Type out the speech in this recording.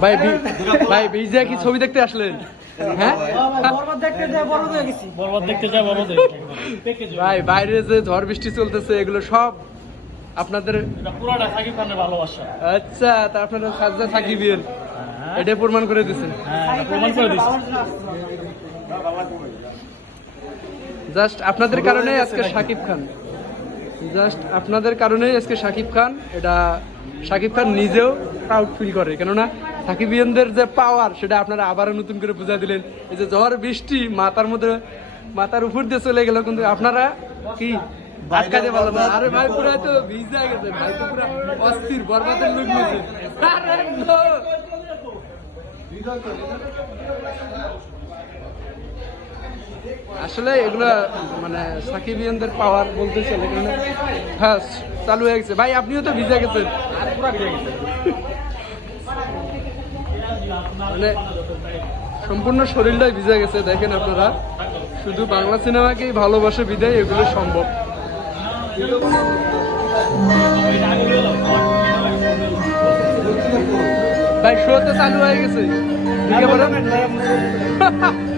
ভাই ভাই বিজা কি ছবি দেখতে আসলেন? হ্যাঁ? বরবাদ দেখতে যায় বড় হয়ে গেছি। বরবাদ দেখতে যায় বরবাদ ভাই বাইরে যে ঝড় বৃষ্টি চলতেছে এগুলো সব আপনাদের সাকিব আচ্ছা তা আপনারা সাজদা থাকিবেন এটা প্রমাণ করে দিচ্ছেন হ্যাঁ প্রমাণ করে জাস্ট আপনাদের কারণে আজকে শাকিব খান। জাস্ট আপনাদের কারণেই আজকে শাকিব খান। এটা শাকিব খান নিজেও প্রাউড ফিল করে কেননা সাকিবিয়ানদের যে পাওয়ার সেটা আপনারা আবারও নতুন করে বুঝা দিলেন। এই যে ঝড়, বৃষ্টি, মাথার মধ্যে, মাথার উপর দিয়ে চলে গেল, কিন্তু আপনারা কি আটকাতে পারল না আরে ভাই তো ভিজা গেছে অস্থির, বরবাদের আসলে এগুলো মানে সাকিবিয়ানদের পাওয়ার বলতে চলে হ্যাঁ চালু হয়ে গেছে। ভাই, আপনিও তো ভিজা গেছেন। মানে সম্পূর্ণ শরীরটাই ভিজে গেছে, দেখেন আপনারা। শুধু বাংলা সিনেমাকেই ভালোবাসে বিদায়, এগুলো সম্ভব। ভাই শো তো চালু হয়ে গেছে।